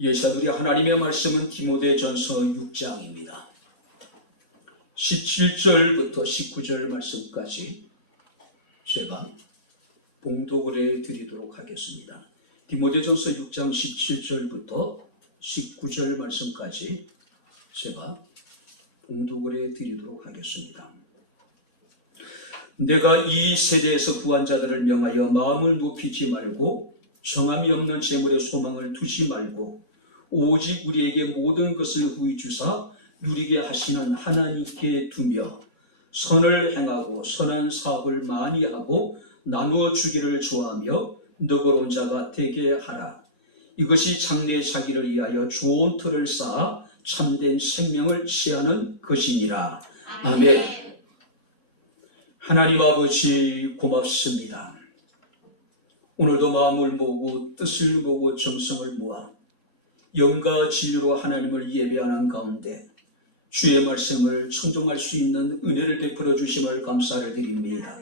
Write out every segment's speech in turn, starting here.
예샤들이 하나님의 말씀은 디모데전서 6장입니다. 17절부터 19절 말씀까지 제가 봉독을 해드리도록 하겠습니다. 디모데전서 6장 17절부터 19절 말씀까지 제가 봉독을 해드리도록 하겠습니다. 내가 이 세대에서 구한 자들을 명하여 마음을 높이지 말고 정함이 없는 재물에 소망을 두지 말고 오직 우리에게 모든 것을 후히 주사 누리게 하시는 하나님께 두며 선을 행하고 선한 사업을 많이 하고 나누어 주기를 좋아하며 너그러운 자가 되게 하라. 이것이 장래의 자기를 위하여 좋은 터를 쌓아 참된 생명을 취하는 것이니라. 아멘. 하나님 아버지 고맙습니다. 오늘도 마음을 모으고 뜻을 모으고 정성을 모아 영과 진리로 하나님을 예배하는 가운데 주의 말씀을 청종할 수 있는 은혜를 베풀어 주심을 감사를 드립니다.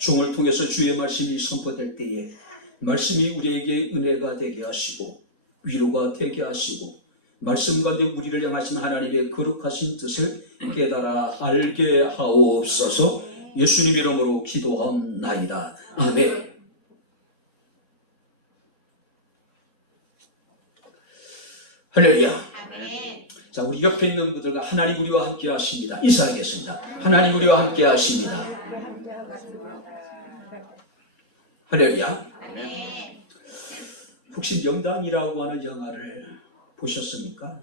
종을 통해서 주의 말씀이 선포될 때에 말씀이 우리에게 은혜가 되게 하시고 위로가 되게 하시고 말씀 가운데 우리를 향하신 하나님의 거룩하신 뜻을 깨달아 알게 하옵소서. 예수님 이름으로 기도하옵나이다. 아멘. 할렐루야. 아멘. 자, 우리 옆에 있는 분들과 하나님 우리와 함께 하십니다. 인사하겠습니다. 하나님 우리와 함께 하십니다. 할렐루야. 아멘. 혹시 명당이라고 하는 영화를 보셨습니까?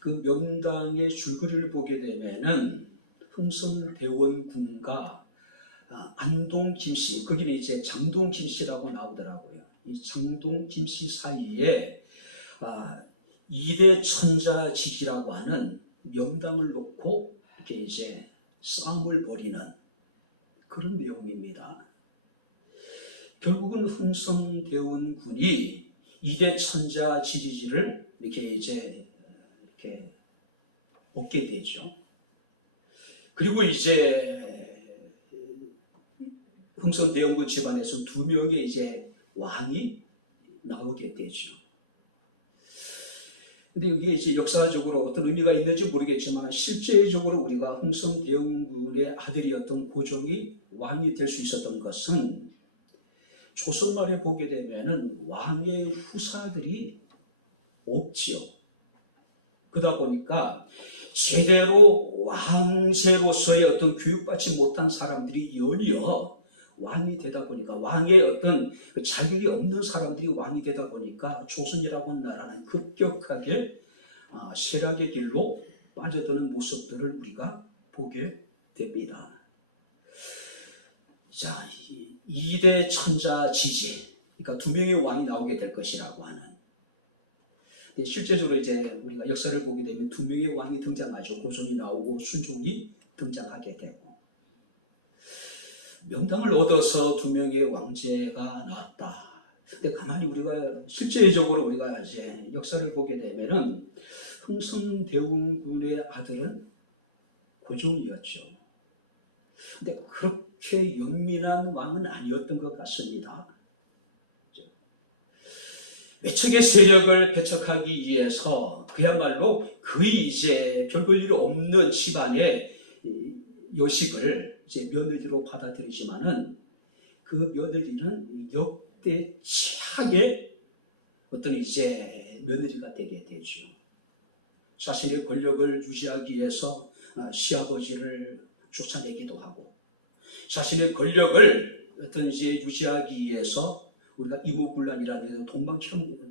그 명당의 줄거리를 보게 되면은 흥선대원군과 안동 김씨, 거기는 이제 장동 김씨라고 나오더라고요. 이 장동 김씨 사이에 이대 천자지기라고 하는 명당을 놓고 이렇게 이제 싸움을 벌이는 그런 내용입니다. 결국은 흥선대원군이 이대 천자지기를 이렇게 얻게 되죠. 그리고 이제 흥선대원군 집안에서 두 명의 이제 왕이 나오게 되죠. 근데 이게 이제 역사적으로 어떤 의미가 있는지 모르겠지만 실제적으로 우리가 흥선대원군의 아들이었던 고종이 왕이 될 수 있었던 것은 조선말에 보게 되면은 왕의 후사들이 없지요. 그러다 보니까 제대로 왕제로서의 어떤 교육받지 못한 사람들이 연이어 왕이 되다 보니까 왕의 어떤 자격이 없는 사람들이 왕이 되다 보니까 조선이라고 하는 나라는 급격하게 쇠락의 길로 빠져드는 모습들을 우리가 보게 됩니다. 자, 이대 천자지지, 그러니까 두 명의 왕이 나오게 될 것이라고 하는. 실제적으로 이제 우리가 역사를 보게 되면 두 명의 왕이 등장하죠. 고종이 나오고 순종이 등장하게 되고. 명당을 얻어서 두 명의 왕제가 나왔다. 근데 가만히 우리가 실제적으로 우리가 이제 역사를 보게 되면은 흥선대원군의 아들은 고종이었죠. 근데 그렇게 영민한 왕은 아니었던 것 같습니다. 외척의 세력을 배척하기 위해서 그야말로 거의 이제 별볼 일 없는 집안의 여식을 이제 며느리로 받아들이지만은 그 며느리는 역대 최악의 어떤 이제 며느리가 되게 되죠. 자신의 권력을 유지하기 위해서 시아버지를 쫓아내기도 하고, 자신의 권력을 어떤 이제 유지하기 위해서 우리가 이모군란이라는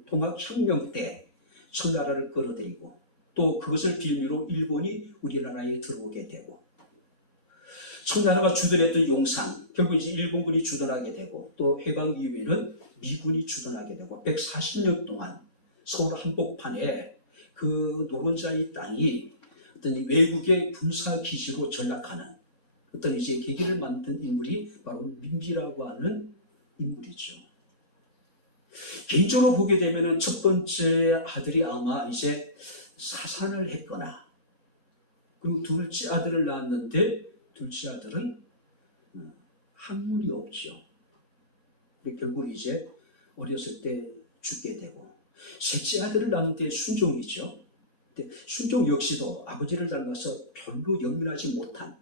동학혁명 때 청나라를 끌어들이고 또 그것을 빌미로 일본이 우리나라에 들어오게 되고 청나라가 주둔했던 용산 결국 이제 일본군이 주둔하게 되고 또 해방 이후에는 미군이 주둔하게 되고 140년 동안 서울 한복판에 그 노른자의 땅이 어떤 외국의 군사기지로 전락하는 어떤 이제 계기를 만든 인물이 바로 민비라고 하는 인물이죠. 개인적으로 보게 되면은 첫 번째 아들이 아마 이제 사산을 했거나 그리고 둘째 아들을 낳았는데 둘째 아들은 학문이 없죠. 결국 이제 어렸을 때 죽게 되고 셋째 아들을 낳는데 순종이죠. 근데 순종 역시도 아버지를 닮아서 별로 영민하지 못한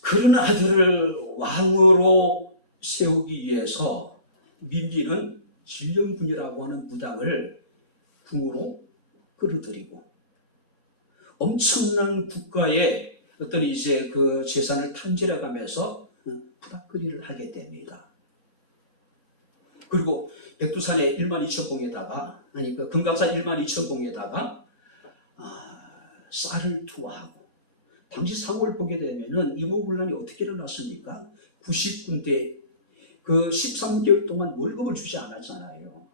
그런 아들을 왕으로 세우기 위해서 민비는 진령군이라고 하는 무당을 궁으로 끌어들이고 엄청난 국가의 어떤 이제 그 재산을 탕진해가면서 부닥거리를 하게 됩니다. 그리고 백두산의 12,000봉에다가 아니 그 금강산 12,000봉에다가 쌀을 투하하고 당시 상황을 보게 되면은 이모군란이 어떻게 일어났습니까? 90군데 그 13개월 동안 월급을 주지 않았잖아요.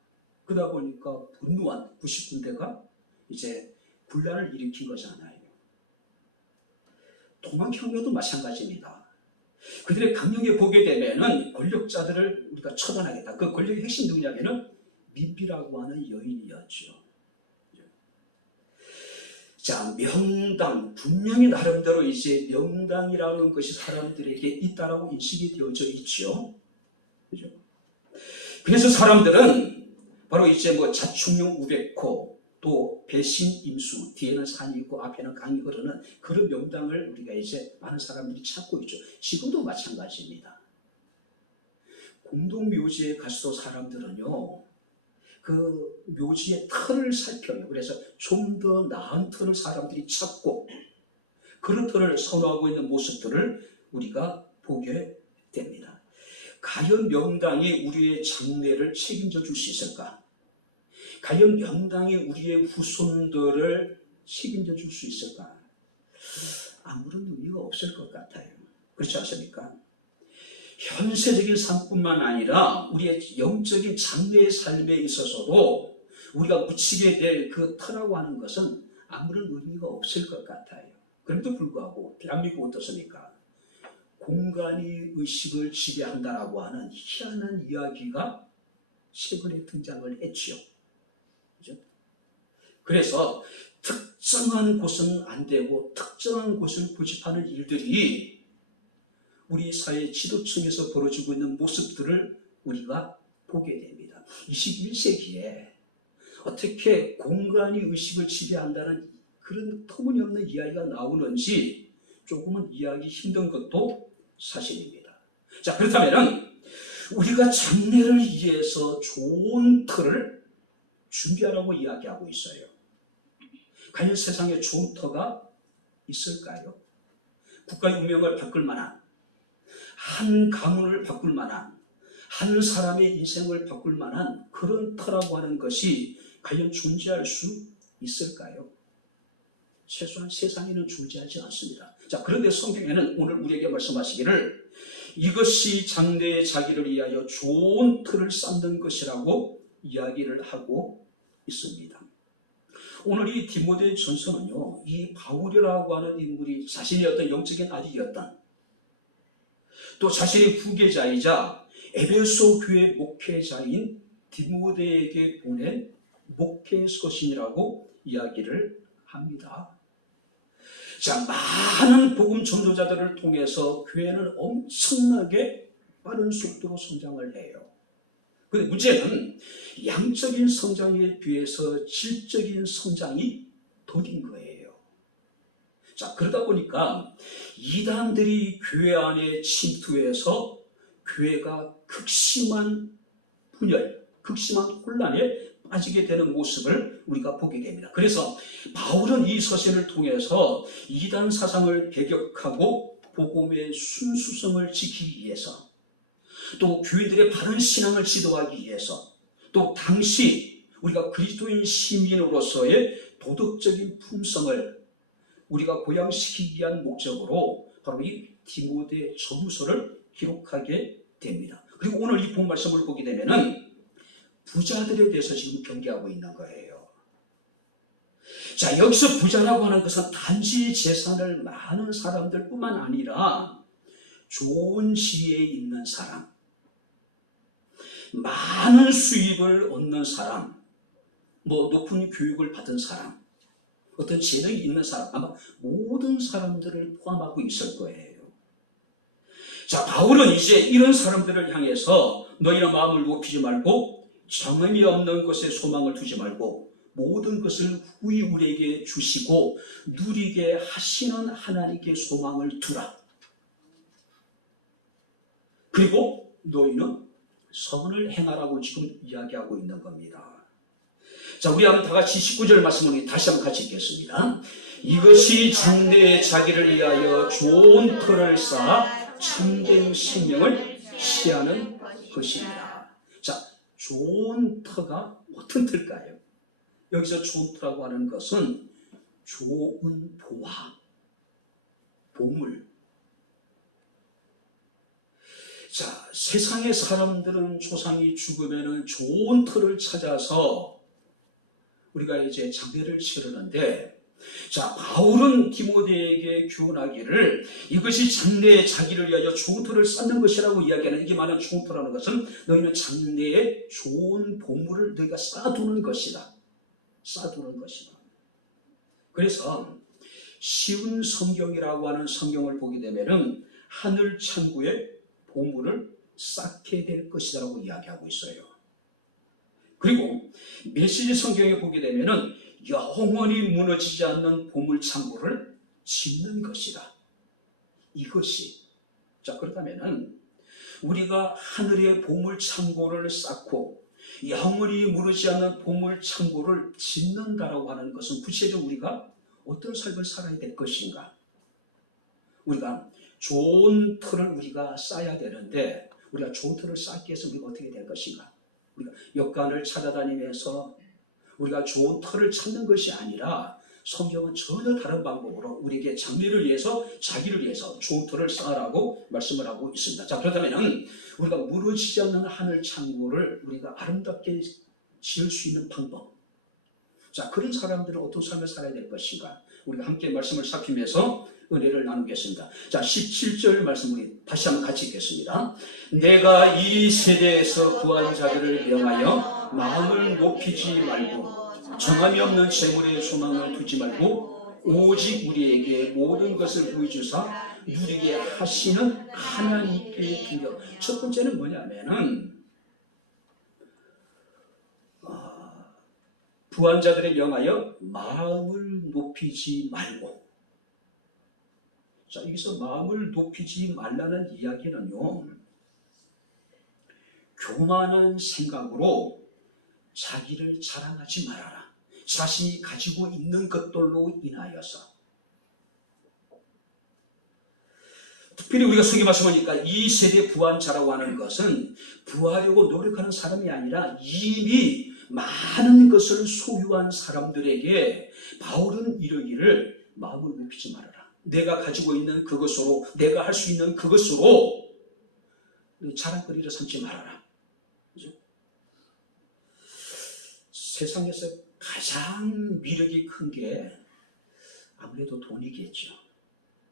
그러다 보니까 분노한 90군데가 이제 군란을 일으킨 거잖아요. 동학혁명도 마찬가지입니다. 그들의 강령에 보게 되면은 권력자들을 우리가 처단하겠다. 그 권력의 핵심 누구냐면은 민비라고 하는 여인이었죠. 자, 명당, 분명히 나름대로 이제 명당이라는 것이 사람들에게 있다라고 인식이 되어져 있죠. 그죠? 그래서 사람들은 바로 이제 뭐 자충용 우백호, 또 배신 임수, 뒤에는 산이 있고 앞에는 강이 흐르는 그런 명당을 우리가 이제 많은 사람들이 찾고 있죠. 지금도 마찬가지입니다. 공동묘지에 가서도 사람들은요, 그 묘지의 털을 살펴요. 그래서 좀 더 나은 털을 사람들이 찾고 그런 털을 선호하고 있는 모습들을 우리가 보게 됩니다. 과연 명당이 우리의 장래를 책임져 줄 수 있을까? 과연 명당이 우리의 후손들을 책임져 줄 수 있을까? 아무런 의미가 없을 것 같아요. 그렇지 않습니까? 현세적인 삶뿐만 아니라 우리의 영적인 장래의 삶에 있어서도 우리가 묻히게 될 그 터라고 하는 것은 아무런 의미가 없을 것 같아요. 그럼에도 불구하고 대한민국 어떻습니까? 공간이 의식을 지배한다라고 하는 희한한 이야기가 최근에 등장을 했지요. 그죠? 그래서 특정한 곳은 안 되고 특정한 곳을 고집하는 일들이 우리 사회 지도층에서 벌어지고 있는 모습들을 우리가 보게 됩니다. 21세기에 어떻게 공간이 의식을 지배한다는 그런 터무니없는 이야기가 나오는지 조금은 이해하기 힘든 것도 사실입니다. 자, 그렇다면 우리가 장래를 위해서 좋은 틀을 준비하라고 이야기하고 있어요. 과연 세상에 좋은 터가 있을까요? 국가의 운명을 바꿀 만한, 한 가문을 바꿀 만한, 한 사람의 인생을 바꿀 만한 그런 터라고 하는 것이 과연 존재할 수 있을까요? 최소한 세상에는 존재하지 않습니다. 자, 그런데 성경에는 오늘 우리에게 말씀하시기를 이것이 장래의 자기를 위하여 좋은 틀을 쌓는 것이라고 이야기를 하고 있습니다. 오늘 이 디모데 전서는요, 이 바울이라고 하는 인물이 자신의 어떤 영적인 아들이었던 또 자신의 후계자이자 에베소 교회 목회자인 디모데에게 보낸 목회 서신이라고 이야기를 합니다. 자, 많은 복음 전도자들을 통해서 교회는 엄청나게 빠른 속도로 성장을 해요. 그런데 문제는 양적인 성장에 비해서 질적인 성장이 더딘 거예요. 자, 그러다 보니까 이단들이 교회 안에 침투해서 교회가 극심한 분열, 극심한 혼란에 빠지게 되는 모습을 우리가 보게 됩니다. 그래서 바울은 이 서신을 통해서 이단 사상을 배격하고 복음의 순수성을 지키기 위해서 또 교인들의 바른 신앙을 지도하기 위해서 또 당시 우리가 그리스도인 시민으로서의 도덕적인 품성을 우리가 고양시키기 위한 목적으로 바로 이 디모데 전후서를 기록하게 됩니다. 그리고 오늘 이 본 말씀을 보게 되면은 부자들에 대해서 지금 경계하고 있는 거예요. 자, 여기서 부자라고 하는 것은 단지 재산을 많은 사람들뿐만 아니라 좋은 지위에 있는 사람, 많은 수입을 얻는 사람, 뭐 높은 교육을 받은 사람, 어떤 재능이 있는 사람, 아마 모든 사람들을 포함하고 있을 거예요. 자, 바울은 이제 이런 사람들을 향해서 너희는 마음을 높이지 말고 정함이 없는 것에 소망을 두지 말고 모든 것을 후히 우리에게 주시고 누리게 하시는 하나님께 소망을 두라. 그리고 너희는 선을 행하라고 지금 이야기하고 있는 겁니다. 자, 우리 한번 다 같이 19절 말씀을 다시 한번 같이 읽겠습니다. 이것이 장래에 자기를 위하여 좋은 터를 쌓아 참된 생명을 취하는 것입니다. 자, 좋은 터가 어떤 터일까요? 여기서 좋은 터라고 하는 것은 좋은 보화, 보물. 자, 세상의 사람들은 조상이 죽으면 좋은 터를 찾아서 우리가 이제 장례를 치르는데, 자, 바울은 디모데에게 교훈하기를 이것이 장래에 자기를 위하여 좋은 터를 쌓는 것이라고 이야기하는, 이게 말하는 좋은 터라는 것은 너희는 장래에 좋은 보물을 너희가 쌓아두는 것이다. 쌓아두는 것이다. 그래서 쉬운 성경이라고 하는 성경을 보게 되면은 하늘 창구에 보물을 쌓게 될 것이다라고 이야기하고 있어요. 그리고 메시지 성경에 보게 되면은 영원히 무너지지 않는 보물 창고를 짓는 것이다. 이것이, 자, 그렇다면은 우리가 하늘의 보물 창고를 쌓고 영원히 무너지지 않는 보물 창고를 짓는다라고 하는 것은 구체적으로 우리가 어떤 삶을 살아야 될 것인가? 우리가 좋은 터를 우리가 쌓아야 되는데, 우리가 좋은 터를 쌓기 위해서 우리가 어떻게 될 것인가? 우리가 역간을 찾아다니면서 우리가 좋은 터를 찾는 것이 아니라 성경은 전혀 다른 방법으로 우리에게 장래를 위해서, 자기를 위해서 좋은 터를 쌓으라고 말씀을 하고 있습니다. 자, 그렇다면 우리가 무너지지 않는 하늘 창고를 우리가 아름답게 지을 수 있는 방법, 자, 그런 사람들은 어떤 삶을 살아야 될 것인가? 우리가 함께 말씀을 살피면서 은혜를 나누겠습니다. 자, 17절 말씀 우리 다시 한번 같이 읽겠습니다. 내가 이 세대에서 구한 자들을 명하여 마음을 높이지 말고 정함이 없는 재물에 소망을 두지 말고 오직 우리에게 모든 것을 보여주사 누리게 하시는 하나님께 두려. 첫 번째는 뭐냐면은 부한 자들에 명하여 마음을 높이지 말고. 자, 여기서 마음을 높이지 말라는 이야기는요, 교만한 생각으로 자기를 자랑하지 말아라. 자신이 가지고 있는 것들로 인하여서. 특별히 우리가 속에 말씀하니까 이 세대 부한자라고 하는 것은 부하려고 노력하는 사람이 아니라 이미 많은 것을 소유한 사람들에게 바울은 이르기를 마음을 높이지 말아라. 내가 가지고 있는 그것으로, 내가 할 수 있는 그것으로 자랑거리를 삼지 말아라. 그죠? 세상에서 가장 위력이 큰 게 아무래도 돈이겠죠.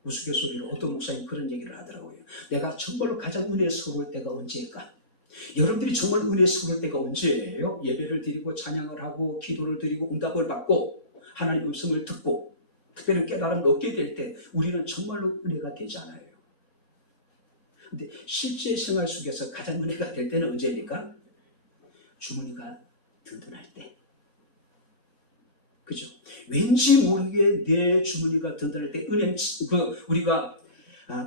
우스갯소리로 어떤 목사님 그런 얘기를 하더라고요. 내가 정말로 가장 은혜스러울 때가 언제일까? 여러분들이 정말 은혜스러울 때가 언제예요? 예배를 드리고 찬양을 하고 기도를 드리고 응답을 받고 하나님의 음성을 듣고 특별히 깨달음을 얻게 될 때 우리는 정말로 은혜가 되잖아요. 근데 실제 생활 속에서 가장 은혜가 될 때는 언제입니까? 주머니가 든든할 때. 그죠? 왠지 모르게 내 주머니가 든든할 때, 우리가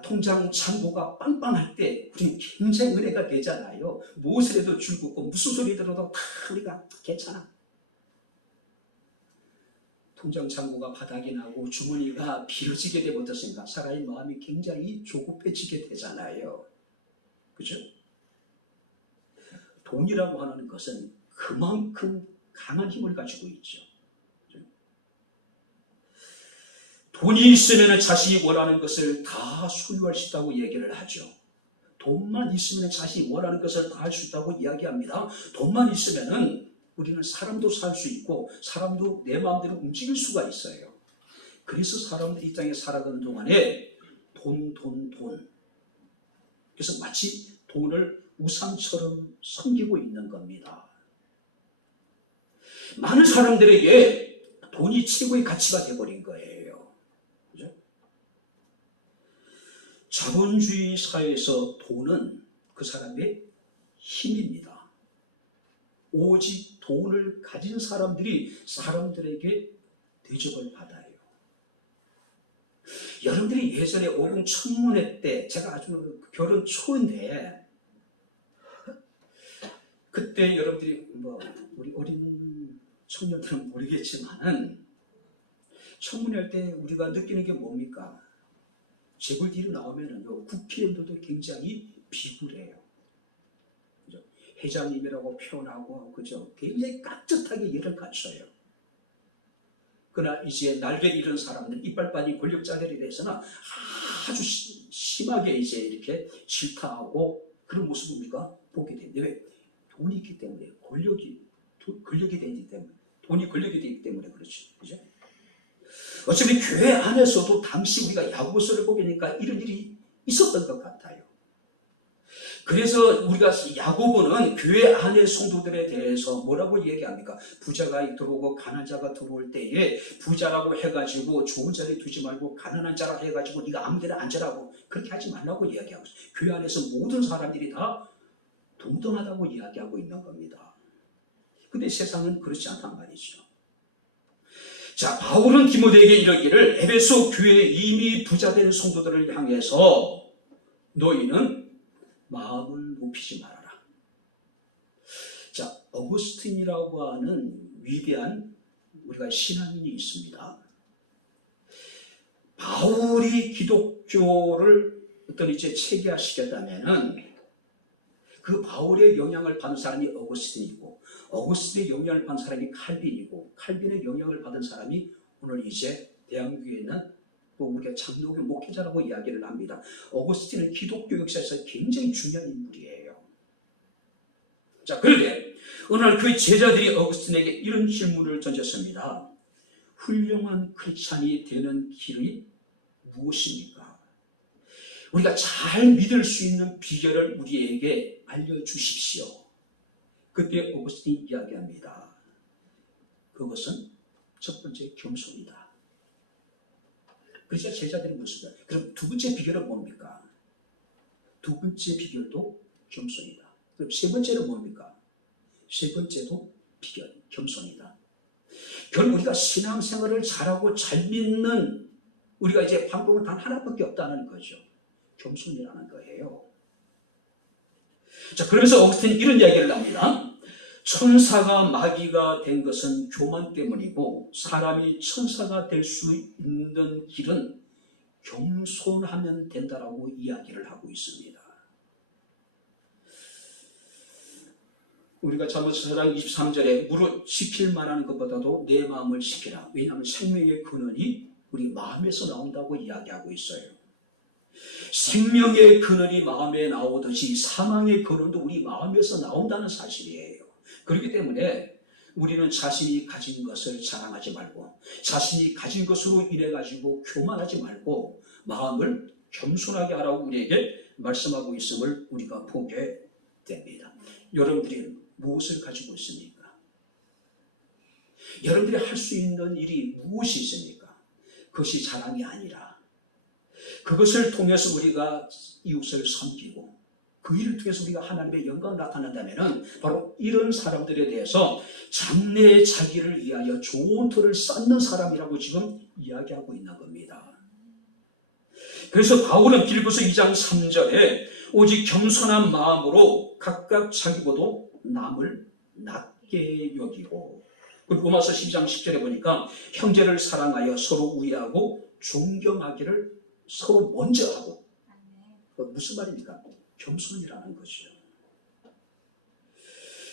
통장 잔고가 빵빵할 때 우리는 굉장히 은혜가 되잖아요. 무엇을 해도 즐겁고 무슨 소리 들어도 다 우리가 괜찮아. 통장 잔고가 바닥이 나고 주머니가 비어지게 되면 어떻습니까? 사람의 마음이 굉장히 조급해지게 되잖아요. 그죠? 돈이라고 하는 것은 그만큼 강한 힘을 가지고 있죠. 돈이 있으면 자신이 원하는 것을 다 소유할 수 있다고 얘기를 하죠. 돈만 있으면 자신이 원하는 것을 다 할 수 있다고 이야기합니다. 돈만 있으면 우리는 사람도 살 수 있고 사람도 내 마음대로 움직일 수가 있어요. 그래서 사람들 입장에 살아가는 동안에 돈. 그래서 마치 돈을 우상처럼 섬기고 있는 겁니다. 많은 사람들에게 돈이 최고의 가치가 되어버린 거예요. 그죠? 자본주의 사회에서 돈은 그 사람의 힘입니다. 오직 돈을 가진 사람들이 사람들에게 대접을 받아요. 여러분들이 예전에 오금 청문회 때, 제가 아주 결혼 초인데, 그때 여러분들이 우리 어린 청년들은 모르겠지만은 청문회 할 때 우리가 느끼는 게 뭡니까? 재벌 뒤로 나오면은요, 국회의원들도 굉장히 비굴해요. 그죠? 회장님이라고 표현하고, 그죠? 굉장히 깍듯하게 일을 갖춰요. 그러나 이제 날개 잃은 사람들, 이빨 빠진 권력자들에 대해서는 아주 심하게 이제 이렇게 질타하고 그런 모습을 우리가 보게 됩니다. 왜? 돈이 있기 때문에, 권력이 되기 때문에, 돈이 권력이 되기 때문에 그렇죠. 그죠? 어차피 교회 안에서도 당시 우리가 야고보서를 보게 되니까 이런 일이 있었던 것 같아요. 그래서 우리가 야고보는 교회 안의 성도들에 대해서 뭐라고 얘기합니까? 부자가 들어오고 가난자가 들어올 때에 부자라고 해가지고 좋은 자리에 두지 말고 가난한 자라고 해가지고 네가 아무 데나 앉으라고 그렇게 하지 말라고 이야기하고 있어요. 교회 안에서 모든 사람들이 다 동등하다고 이야기하고 있는 겁니다. 근데 세상은 그렇지 않단 말이죠. 자, 바울은 디모데에게 이르기를 에베소 교회에 이미 부자된 성도들을 향해서 너희는 마음을 높이지 말아라. 자, 어거스틴이라고 하는 위대한 우리가 신앙인이 있습니다. 바울이 기독교를 어떤 이제 체계화시켰다면은 그 바울의 영향을 받은 사람이 어거스틴이고, 어거스틴의 영향을 받은 사람이 칼빈이고, 칼빈의 영향을 받은 사람이 오늘 이제 대한민국에 있는 또 우리가 장로교 목회자라고 이야기를 합니다. 어거스틴은 기독교 역사에서 굉장히 중요한 인물이에요. 자, 그런데 어느 날 그 제자들이 어거스틴에게 이런 질문을 던졌습니다. 훌륭한 크리스찬이 되는 길이 무엇입니까? 우리가 잘 믿을 수 있는 비결을 우리에게 알려주십시오. 그때 어거스틴이 이야기합니다. 그것은 첫 번째 겸손이다. 그래서 제자들이 묻습니다. 그럼 두 번째 비결은 뭡니까? 두 번째 비결도 겸손이다. 그럼 세 번째는 뭡니까? 세 번째도 비결, 겸손이다. 결국 우리가 신앙생활을 잘하고 잘 믿는 우리가 이제 방법은 단 하나밖에 없다는 거죠. 겸손이라는 거예요. 자, 그러면서 어거스틴이 이런 이야기를 합니다. 천사가 마귀가 된 것은 교만 때문이고 사람이 천사가 될 수 있는 길은 겸손하면 된다라고 이야기를 하고 있습니다. 우리가 잠언서 4장 23절에 무릇 지킬 만한 것보다도 내 마음을 지키라. 왜냐하면 생명의 근원이 우리 마음에서 나온다고 이야기하고 있어요. 생명의 근원이 마음에 나오듯이 사망의 근원도 우리 마음에서 나온다는 사실이에요. 그렇기 때문에 우리는 자신이 가진 것을 자랑하지 말고 자신이 가진 것으로 인해 가지고 교만하지 말고 마음을 겸손하게 하라고 우리에게 말씀하고 있음을 우리가 보게 됩니다. 여러분들이 무엇을 가지고 있습니까? 여러분들이 할 수 있는 일이 무엇이 있습니까? 그것이 자랑이 아니라 그것을 통해서 우리가 이웃을 섬기고 그 일을 통해서 우리가 하나님의 영광을 나타낸다면 바로 이런 사람들에 대해서 장래의 자기를 위하여 좋은 터를 쌓는 사람이라고 지금 이야기하고 있는 겁니다. 그래서 바울은 빌립보서 2장 3절에 오직 겸손한 마음으로 각각 자기보다 남을 낮게 여기고, 그리고 로마서 12장 10절에 보니까 형제를 사랑하여 서로 우애하고 존경하기를 서로 먼저 하고. 무슨 말입니까? 겸손이라는 거죠.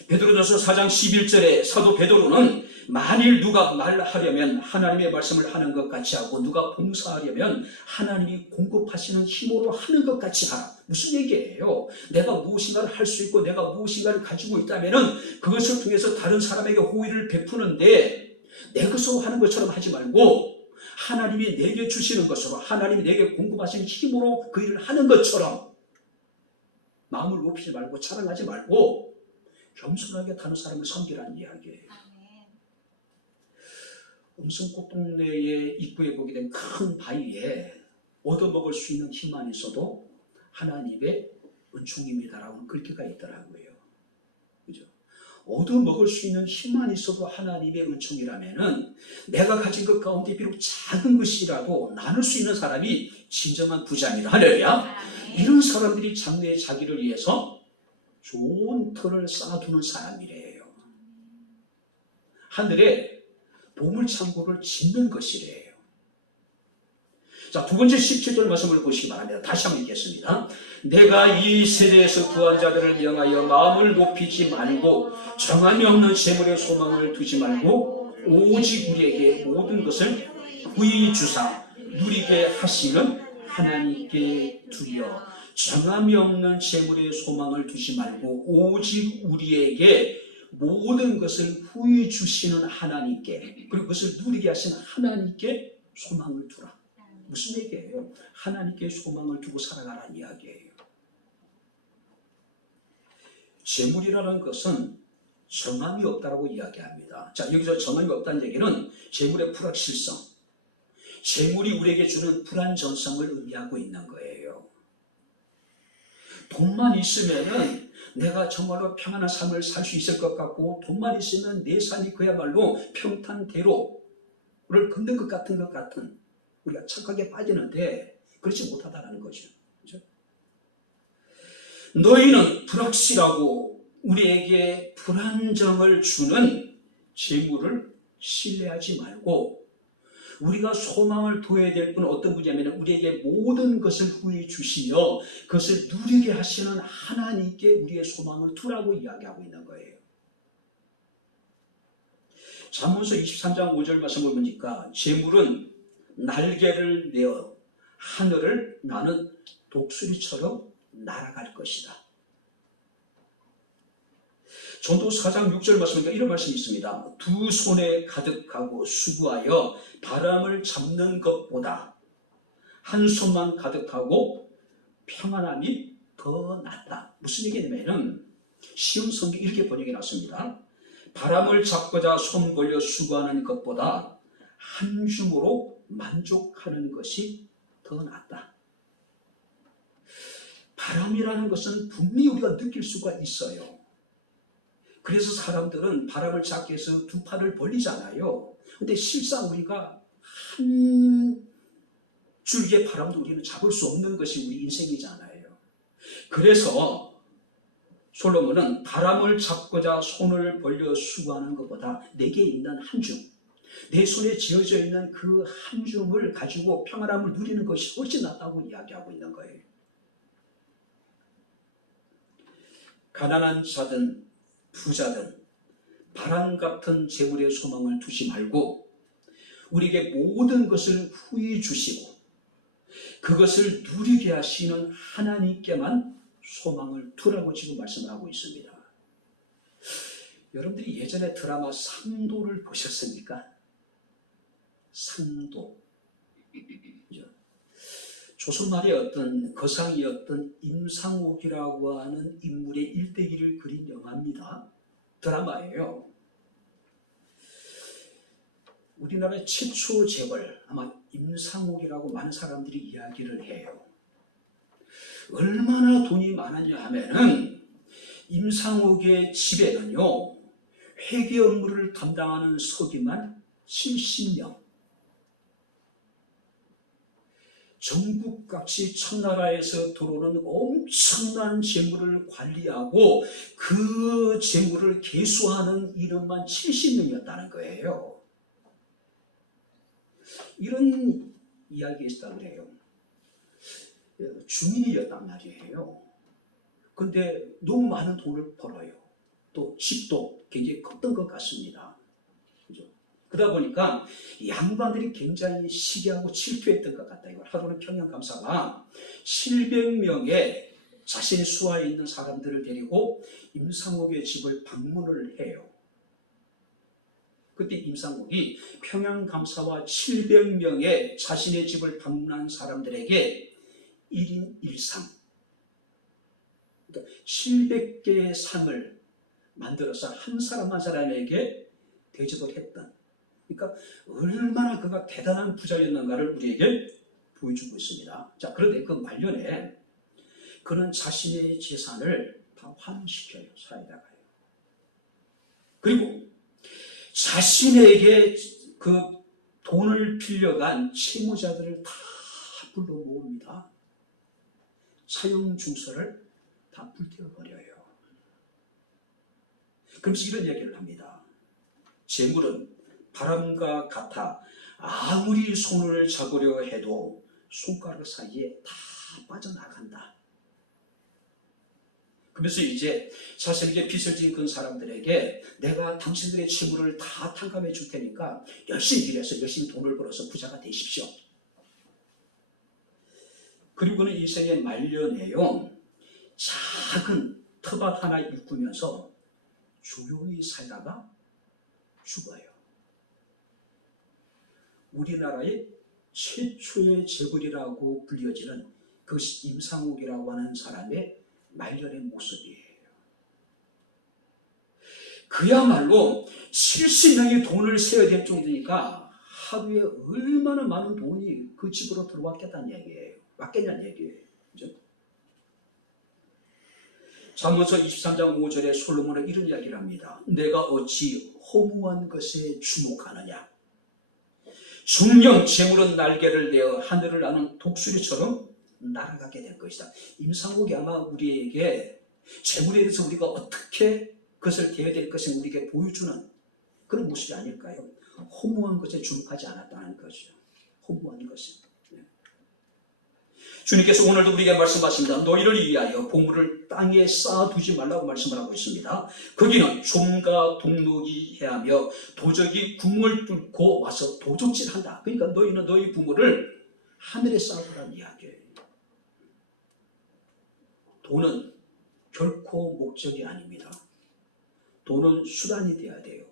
베드로전서 4장 11절에 사도 베드로는 만일 누가 말하려면 하나님의 말씀을 하는 것 같이 하고 누가 봉사하려면 하나님이 공급하시는 힘으로 하는 것 같이 하라. 무슨 얘기예요? 내가 무엇인가를 할 수 있고 내가 무엇인가를 가지고 있다면 그것을 통해서 다른 사람에게 호의를 베푸는데 내 것으로 하는 것처럼 하지 말고 하나님이 내게 주시는 것으로 하나님이 내게 공급하시는 힘으로 그 일을 하는 것처럼 마음을 높이지 말고 자랑하지 말고 겸손하게 다른 사람을 섬기라는 이야기예요. 음성꽃 동네의 입구에 보게 된 큰 바위에 얻어먹을 수 있는 힘만 있어도 하나님의 은총입니다라고 글귀가 있더라고요. 그죠? 얻어먹을 수 있는 힘만 있어도 하나님의 은총이라면은 내가 가진 것 가운데 비록 작은 것이라도 나눌 수 있는 사람이 진정한 부자입니다. 할렐루야. 이런 사람들이 장래에 자기를 위해서 좋은 터를 쌓아두는 사람이래요. 하늘에 보물창고를 짓는 것이래요. 자, 두 번째 17절 말씀을 보시기 바랍니다. 다시 한번 읽겠습니다. 내가 이 세대에서 구한 자들을 명하여 마음을 높이지 말고 정함이 없는 재물에 소망을 두지 말고 오직 우리에게 모든 것을 후히 주사 누리게 하시는 하나님께 두려. 정함이 없는 재물에 소망을 두지 말고 오직 우리에게 모든 것을 후히 주시는 하나님께, 그리고 그것을 누리게 하시는 하나님께 소망을 두라. 무슨 얘기예요? 하나님께 소망을 두고 살아가라는 이야기예요. 재물이라는 것은 정함이 없다라고 이야기합니다. 자, 여기서 정함이 없다는 얘기는 재물의 불확실성, 재물이 우리에게 주는 불안정성을 의미하고 있는 거예요. 돈만 있으면은 내가 정말로 평안한 삶을 살 수 있을 것 같고, 돈만 있으면 내 삶이 그야말로 평탄대로를 걷는 것 같은 우리가 착각에 빠지는데 그렇지 못하다는 거죠. 그렇죠? 너희는 불확실하고 우리에게 불안정을 주는 재물을 신뢰하지 말고 우리가 소망을 둬야 될 분은 어떤 분이냐면 우리에게 모든 것을 후히 주시며 그것을 누리게 하시는 하나님께 우리의 소망을 두라고 이야기하고 있는 거예요. 잠언서 23장 5절 말씀을 보니까 재물은 날개를 내어 하늘을 나는 독수리처럼 날아갈 것이다. 전도서 4장 6절 말씀이니까 이런 말씀이 있습니다. 두 손에 가득하고 수고하여 바람을 잡는 것보다 한 손만 가득하고 평안함이 더 낫다. 무슨 얘기냐면 시험 성경 이렇게 번역해 놨습니다. 바람을 잡고자 손 벌려 수고하는 것보다 한 줌으로 만족하는 것이 더 낫다. 바람이라는 것은 분명히 우리가 느낄 수가 있어요. 그래서 사람들은 바람을 잡기 위해서 두 팔을 벌리잖아요. 근데 실상 우리가 한 줄기의 바람도 우리는 잡을 수 없는 것이 우리 인생이잖아요. 그래서 솔로몬은 바람을 잡고자 손을 벌려 수고하는 것보다 내게 있는 한 줌, 내 손에 쥐어져 있는 그 한 줌을 가지고 평안함을 누리는 것이 훨씬 낫다고 이야기하고 있는 거예요. 가난한 자든 부자든 바람 같은 재물의 소망을 두지 말고 우리에게 모든 것을 후히 주시고 그것을 누리게 하시는 하나님께만 소망을 두라고 지금 말씀을 하고 있습니다. 여러분들이 예전에 드라마 상도를 보셨습니까? 상도. 조선말의 어떤 거상이었던 임상옥이라고 하는 인물의 일대기를 그린 영화입니다. 드라마예요. 우리나라의 최초 재벌, 아마 임상옥이라고 많은 사람들이 이야기를 해요. 얼마나 돈이 많았냐 하면은 임상옥의 집에는요, 회계 업무를 담당하는 서기만 70명, 전국같이 천나라에서 들어오는 엄청난 재물을 관리하고 그 재물을 계수하는 인원만 70명이었다는 거예요. 이런 이야기가 있다고 해요. 주민이었단 말이에요. 근데 너무 많은 돈을 벌어요. 또 집도 굉장히 컸던 것 같습니다. 그죠? 그러다 보니까 양반들이 굉장히 시기하고 질투했던 것 같다. 이걸 하루는 평양감사가 700명의 자신의 수하에 있는 사람들을 데리고 임상옥의 집을 방문을 해요. 그때 임상옥이 평양감사와 700명의 자신의 집을 방문한 사람들에게 1인 1상, 그러니까 700개의 상을 만들어서 한 사람 한 사람에게 대접을 했던, 그러니까 얼마나 그가 대단한 부자였는가를 우리에게 보여주고 있습니다. 자, 그런데 그 말년에 그는 자신의 재산을 다 환원시켜요. 사에다가요. 그리고 자신에게 그 돈을 빌려간 채무자들을 다 불러 모읍니다. 사형 중서를 다 불태워버려요. 그러면서 이런 얘기를 합니다. 재물은 바람과 같아 아무리 손을 잡으려 해도 손가락 사이에 다 빠져나간다. 그래서 이제 자신에게 빚을 진 그 사람들에게 내가 당신들의 채무를 다 탕감해 줄 테니까 열심히 일해서 열심히 돈을 벌어서 부자가 되십시오. 그리고는 인생의 말년에요, 작은 터밭 하나 일구면서 조용히 살다가 죽어요. 우리나라의 최초의 재벌이라고 불려지는 그것이 임상옥이라고 하는 사람의 말년의 모습이에요. 그야말로 70명이 돈을 세어야 될 정도니까 하루에 얼마나 많은 돈이 그 집으로 들어왔겠다는 얘기예요. 맞겠냐는 얘기예요. 그죠? 잠언서 23장 5절에 솔로몬은 이런 이야기를 합니다. 내가 어찌 허무한 것에 주목하느냐. 중령 재물은 날개를 내어 하늘을 나는 독수리처럼 날아가게 될 것이다. 임상옥이 아마 우리에게 재물에 대해서 우리가 어떻게 그것을 대해야 될 것을 우리에게 보여주는 그런 모습이 아닐까요? 허무한 것에 주목하지 않았다는 거죠. 허무한 것이. 주님께서 오늘도 우리에게 말씀하십니다. 너희를 위하여 보물을 땅에 쌓아두지 말라고 말씀을 하고 있습니다. 거기는 좀과 동록이 해하며 도적이 구멍을 뚫고 와서 도적질한다. 그러니까 너희는 너희 보물을 하늘에 쌓아두라는 이야기예요. 돈은 결코 목적이 아닙니다. 돈은 수단이 돼야 돼요.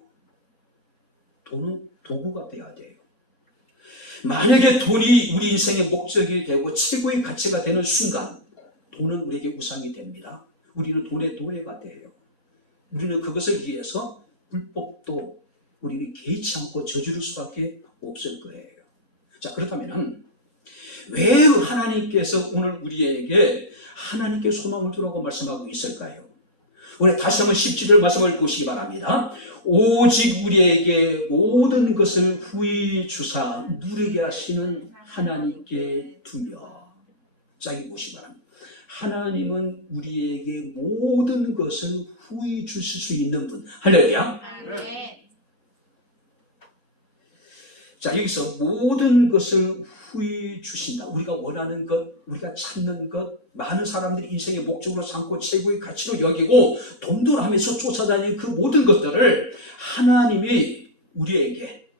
돈은 도구가 돼야 돼요. 만약에 돈이 우리 인생의 목적이 되고 최고의 가치가 되는 순간 돈은 우리에게 우상이 됩니다. 우리는 돈의 노예가 돼요. 우리는 그것을 위해서 불법도 우리는 개의치 않고 저지를 수밖에 없을 거예요. 자, 그렇다면 왜 하나님께서 오늘 우리에게 하나님께 소망을 두라고 말씀하고 있을까요? 우리 다시 한번 17절 말씀을 보시기 바랍니다. 오직 우리에게 모든 것을 후히 주사 누리게 하시는 하나님께 두며. 자, 여기 보시기 바랍니다. 하나님은 우리에게 모든 것을 후히 주실 수 있는 분. 할렐루야. 네. 자, 여기서 모든 것을 후히 주신다. 우리가 원하는 것, 우리가 찾는 것, 많은 사람들이 인생의 목적으로 삼고 최고의 가치로 여기고 돈돈하면서 쫓아다니는 그 모든 것들을 하나님이 우리에게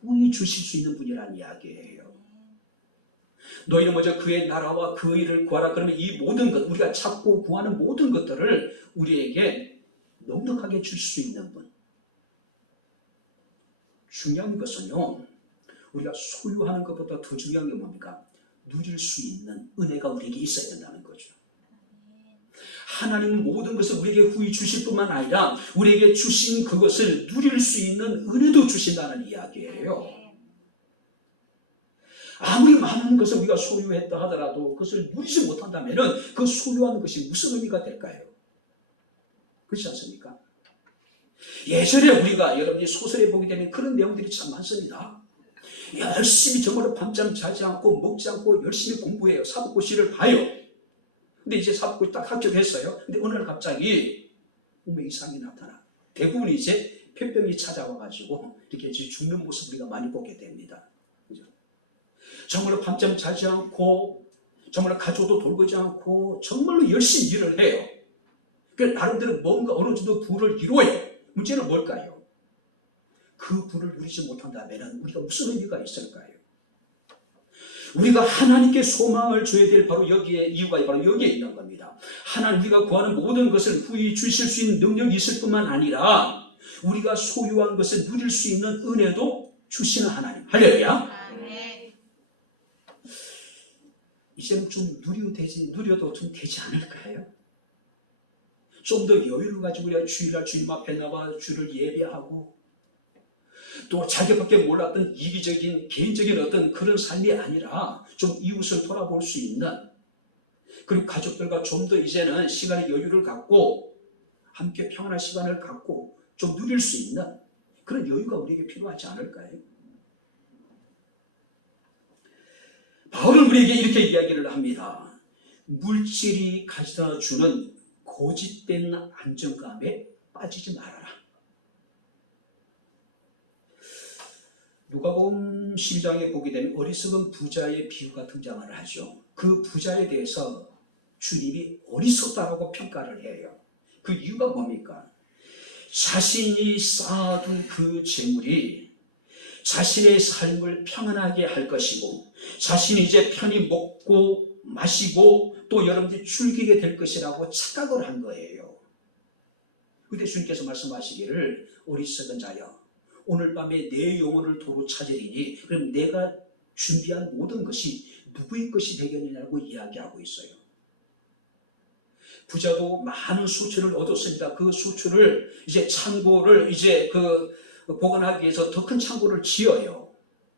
후히 주실 수 있는 분이라는 이야기예요. 너희는 먼저 그의 나라와 그 의를 구하라. 그러면 이 모든 것, 우리가 찾고 구하는 모든 것들을 우리에게 넉넉하게 주실 수 있는 분. 중요한 것은요, 우리가 소유하는 것보다 더 중요한 게 뭡니까? 누릴 수 있는 은혜가 우리에게 있어야 된다는 거죠. 하나님은 모든 것을 우리에게 후히 주실 뿐만 아니라 우리에게 주신 그것을 누릴 수 있는 은혜도 주신다는 이야기예요. 아무리 많은 것을 우리가 소유했다 하더라도 그것을 누리지 못한다면 그 소유하는 것이 무슨 의미가 될까요? 그렇지 않습니까? 예전에 우리가 여러분이 소설에 보게 되면 그런 내용들이 참 많습니다. 열심히 정말로 밤잠 자지 않고 먹지 않고 열심히 공부해요. 사법고시를 봐요. 근데 이제 사법고시 딱 합격했어요. 근데 어느 날 갑자기 몸에 이상이 나타나. 대부분 이제 폐병이 찾아와가지고 이렇게 죽는 모습 우리가 많이 보게 됩니다. 그죠? 정말로 밤잠 자지 않고 정말로 가족도 돌보지 않고 정말로 열심히 일을 해요. 그래서 나름대로 뭔가 어느 정도 부를 이루어요. 문제는 뭘까요? 그 부를 누리지 못한다면 우리가 무슨 의미가 있을까요? 우리가 하나님께 소망을 줘야 될 바로 여기에 이유가 바로 여기에 있는 겁니다. 하나님, 우리가 구하는 모든 것을 후히 주실 수 있는 능력이 있을 뿐만 아니라 우리가 소유한 것을 누릴 수 있는 은혜도 주시는 하나님. 할렐루야. 네. 이제는 좀 누려도 좀 되지 않을까요? 좀 더 여유를 가지고 우리가 주일날 주님 앞에 나와 주를 예배하고 또 자기밖에 몰랐던 이기적인 개인적인 어떤 그런 삶이 아니라 좀 이웃을 돌아볼 수 있는, 그리고 가족들과 좀 더 이제는 시간의 여유를 갖고 함께 평안한 시간을 갖고 좀 누릴 수 있는 그런 여유가 우리에게 필요하지 않을까요? 바울은 우리에게 이렇게 이야기를 합니다. 물질이 가져다 주는 고집된 안정감에 빠지지 말아라. 누가복음 12장에 보게 되면 어리석은 부자의 비유가 등장을 하죠. 그 부자에 대해서 주님이 어리석다라고 평가를 해요. 그 이유가 뭡니까? 자신이 쌓아둔 그 재물이 자신의 삶을 평안하게 할 것이고 자신이 이제 편히 먹고 마시고 또 여러분들이 즐기게 될 것이라고 착각을 한 거예요. 그때 주님께서 말씀하시기를 어리석은 자여 오늘 밤에 내 영혼을 도로 찾으리니 그럼 내가 준비한 모든 것이 누구의 것이 되겠느냐고 이야기하고 있어요. 부자도 많은 수출을 얻었습니다. 그 수출을 이제 창고를 이제 보관하기 위해서 더 큰 창고를 지어요.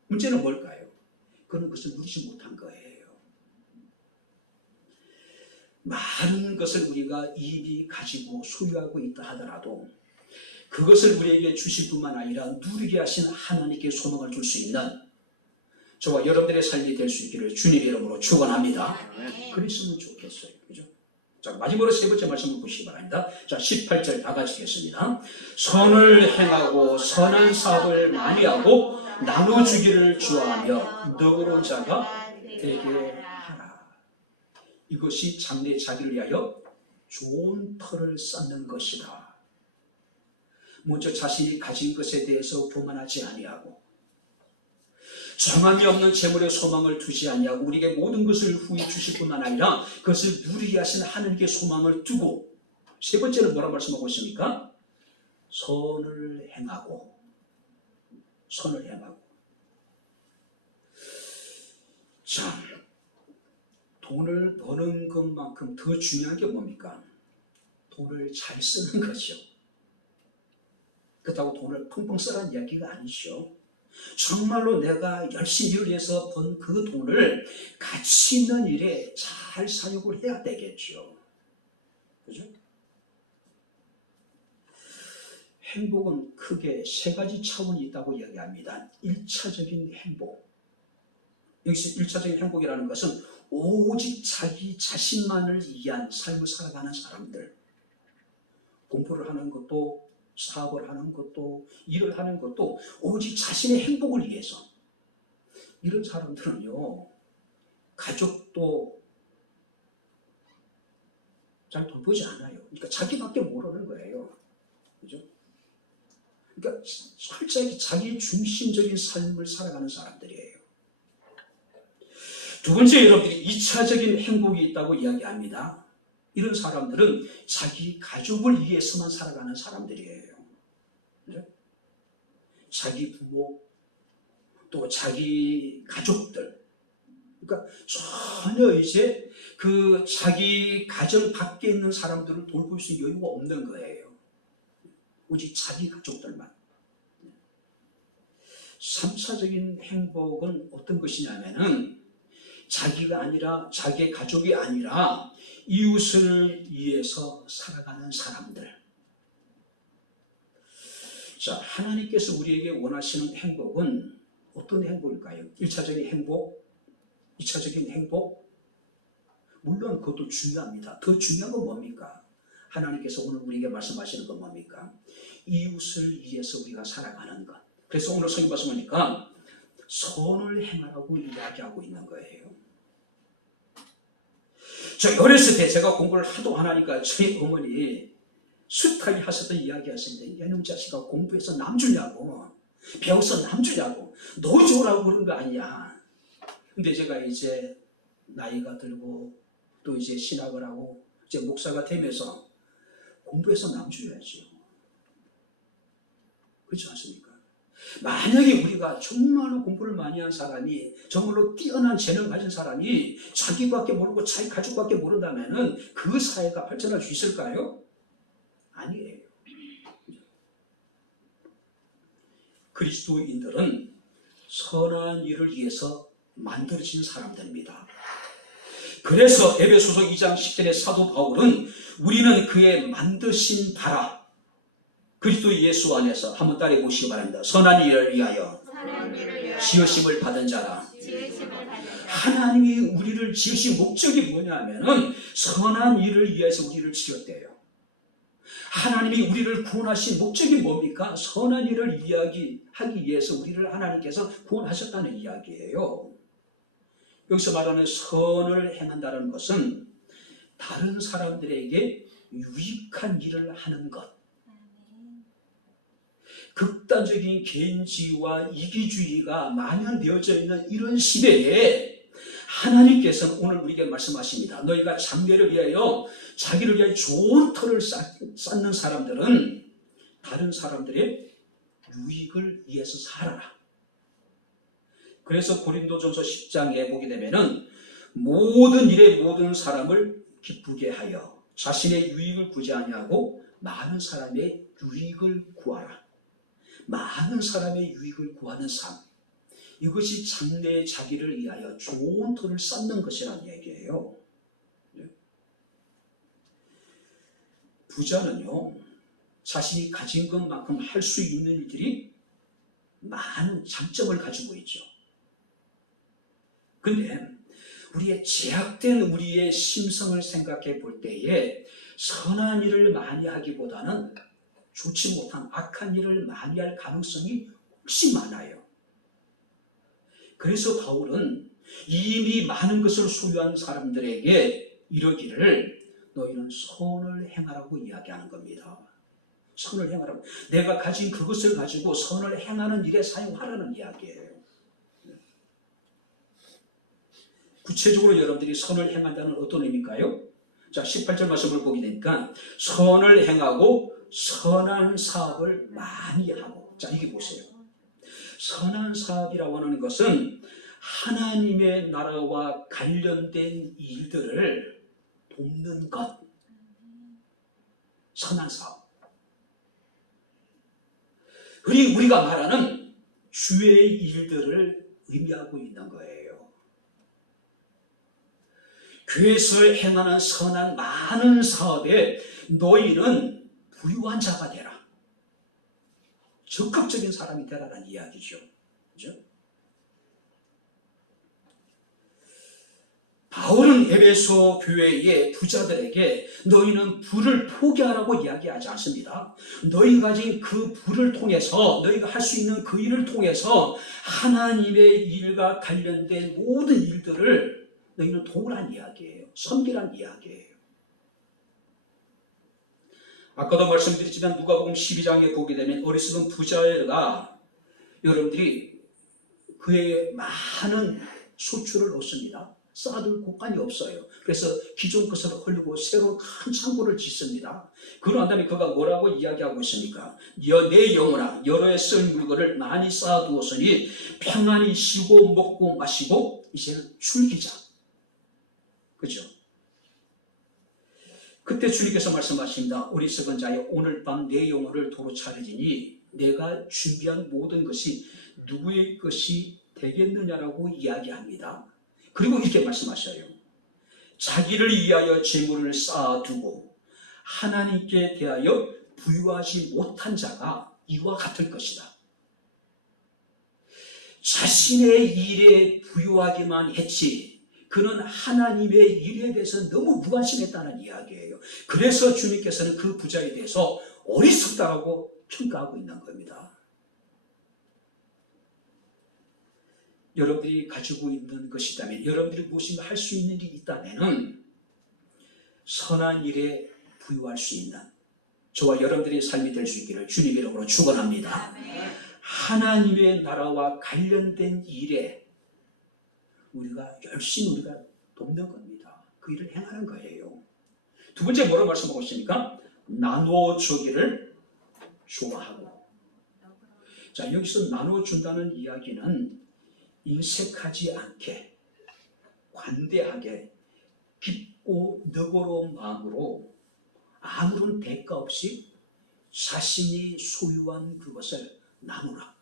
문제는 뭘까요? 그런 것을 누리지 못한 거예요. 많은 것을 우리가 이미 가지고 소유하고 있다 하더라도 그것을 우리에게 주실 뿐만 아니라 누리게 하신 하나님께 소망을 줄 수 있는 저와 여러분들의 삶이 될 수 있기를 주님의 이름으로 축원합니다. 그랬으면 좋겠어요. 그죠? 자, 마지막으로 세 번째 말씀을 보시기 바랍니다. 자, 18절 다 같이 읽겠습니다. 선을 행하고 선한 사업을 많이 하고 나눠주기를 좋아하며 너그러운 자가 되게 하라. 이것이 장래 자기를 위하여 좋은 터를 쌓는 것이다. 먼저 자신이 가진 것에 대해서 교만하지 아니하고 정함이 없는 재물에 소망을 두지 아니하고 우리에게 모든 것을 후히 주실 뿐만 아니라 그것을 누리게 하신 하나님께 소망을 두고 세 번째는 뭐라고 말씀하고 있습니까? 선을 행하고 자, 돈을 버는 것만큼 더 중요한 게 뭡니까? 돈을 잘 쓰는 거죠. 그렇다고 돈을 펑펑 쓰라는 이야기가 아니죠. 정말로 내가 열심히 일을 해서 번 그 돈을 가치 있는 일에 잘 사용을 해야 되겠죠. 그죠? 행복은 크게 세 가지 차원이 있다고 이야기합니다. 1차적인 행복. 여기서 1차적인 행복이라는 것은 오직 자기 자신만을 위한 삶을 살아가는 사람들. 공부를 하는 것도 사업을 하는 것도 일을 하는 것도 오직 자신의 행복을 위해서. 이런 사람들은요 가족도 잘 돌보지 않아요. 그러니까 자기밖에 모르는 거예요. 그죠? 그러니까 철저히 자기 중심적인 삶을 살아가는 사람들이에요. 두 번째, 여러분들이 2차적인 행복이 있다고 이야기합니다. 이런 사람들은 자기 가족을 위해서만 살아가는 사람들이에요. 그죠? 자기 부모, 또 자기 가족들. 그러니까 전혀 이제 그 자기 가정 밖에 있는 사람들을 돌볼 수 있는 여유가 없는 거예요. 오직 자기 가족들만. 3차적인 행복은 어떤 것이냐면은 자기가 아니라 자기의 가족이 아니라 이웃을 위해서 살아가는 사람들. 자, 하나님께서 우리에게 원하시는 행복은 어떤 행복일까요? 1차적인 행복, 2차적인 행복. 물론 그것도 중요합니다. 더 중요한 건 뭡니까? 하나님께서 오늘 우리에게 말씀하시는 건 뭡니까? 이웃을 위해서 우리가 살아가는 것. 그래서 오늘 성경 말씀하니까 선을 행하라고 이야기하고 있는 거예요. 저 어렸을 때 제가 공부를 하도 안 하니까 저희 어머니 숱하게 하셨던 이야기 하셨는데, 얘놈 자식아 공부해서 남 주냐고, 배워서 남 주냐고, 너 주라고 그런 거 아니야. 근데 제가 이제 나이가 들고 또 이제 신학을 하고 이제 목사가 되면서 공부해서 남 줘야죠. 그렇지 않습니까? 만약에 우리가 정말로 공부를 많이 한 사람이, 정말로 뛰어난 재능을 가진 사람이 자기밖에 모르고 자기 가족밖에 모른다면 그 사회가 발전할 수 있을까요? 아니에요. 그리스도인들은 선한 일을 위해서 만들어진 사람들입니다. 그래서 에베소서 2장 10절의 사도 바울은 우리는 그의 만드신 바라, 그리스도 예수 안에서 한번 따라해 보시기 바랍니다. 선한 일을 위하여 지으심을 받은 자라. 하나님이 우리를 지으신 목적이 뭐냐면은 선한 일을 위해서 우리를 지었대요. 하나님이 우리를 구원하신 목적이 뭡니까? 선한 일을 하기 위해서 우리를 하나님께서 구원하셨다는 이야기예요. 여기서 말하는 선을 행한다는 것은 다른 사람들에게 유익한 일을 하는 것. 극단적인 개인주의와 이기주의가 만연되어져 있는 이런 시대에 하나님께서는 오늘 우리에게 말씀하십니다. 너희가 장래를 위하여 자기를 위하여 좋은 터를 쌓는 사람들은 다른 사람들의 유익을 위해서 살아라. 그래서 고린도전서 10장에 보게 되면은 모든 일에 모든 사람을 기쁘게 하여 자신의 유익을 구지 아니하고 많은 사람의 유익을 구하라. 많은 사람의 유익을 구하는 삶. 이것이 장래의 자기를 위하여 좋은 터를 쌓는 것이라는 얘기예요. 부자는요, 자신이 가진 것만큼 할 수 있는 일들이 많은 장점을 가지고 있죠. 근데 우리의 제약된 우리의 심성을 생각해 볼 때에 선한 일을 많이 하기보다는 좋지 못한 악한 일을 많이 할 가능성이 훨씬 많아요. 그래서 바울은 이미 많은 것을 소유한 사람들에게 이러기를 너희는 선을 행하라고 이야기하는 겁니다. 선을 행하라고. 내가 가진 그것을 가지고 선을 행하는 일에 사용하라는 이야기예요. 구체적으로 여러분들이 선을 행한다는 어떤 의미일까요? 자, 18절 말씀을 보게 되니까 선을 행하고 선한 사업을 많이 하고. 자, 이게 보세요. 선한 사업이라고 하는 것은 하나님의 나라와 관련된 일들을 돕는 것. 선한 사업. 우리가 말하는 주의 일들을 의미하고 있는 거예요. 교회에서 행하는 선한 많은 사업에 너희는 부유한 자가 되라. 적극적인 사람이 되라는 이야기죠. 그죠? 바울은 에베소 교회의 부자들에게 너희는 부를 포기하라고 이야기하지 않습니다. 너희가 가진 그 부를 통해서, 너희가 할 수 있는 그 일을 통해서 하나님의 일과 관련된 모든 일들을 너희는 도우란 이야기예요. 섬기란 이야기예요. 아까도 말씀드렸지만 누가복음 12장에 보게 되면 어리석은 부자가 여러분들이 그의 많은 소출을 얻습니다. 쌓아둘 곳간이 없어요. 그래서 기존 것을 헐리고 새로운 큰 창고를 짓습니다. 그러한 다음에 그가 뭐라고 이야기하고 있습니까? 내 영혼아, 여러 해 쓸 물건을 많이 쌓아두었으니 평안히 쉬고 먹고 마시고 이제는 즐기자. 그죠? 그때 주님께서 말씀하십니다. 어리석은 자여, 오늘 밤 내 영혼을 도로 차려지니 내가 준비한 모든 것이 누구의 것이 되겠느냐라고 이야기합니다. 그리고 이렇게 말씀하셔요. 자기를 위하여 재물을 쌓아두고 하나님께 대하여 부유하지 못한 자가 이와 같을 것이다. 자신의 일에 부유하기만 했지 그는 하나님의 일에 대해서 너무 무관심했다는 이야기예요. 그래서 주님께서는 그 부자에 대해서 어리석다고 평가하고 있는 겁니다. 여러분들이 가지고 있는 것이라면, 여러분들이 무엇인가 할 수 있는 일이 있다면 선한 일에 부유할 수 있는 저와 여러분들의 삶이 될 수 있기를 주님의 이름으로 축원합니다. 하나님의 나라와 관련된 일에 우리가 열심히 돕는 겁니다. 그 일을 행하는 거예요. 두 번째 뭐라고 말씀하고 있습니까? 나눠주기를 좋아하고. 자, 여기서 나눠준다는 이야기는 인색하지 않게, 관대하게, 깊고 너그러운 마음으로 아무런 대가 없이 자신이 소유한 그것을 나누라.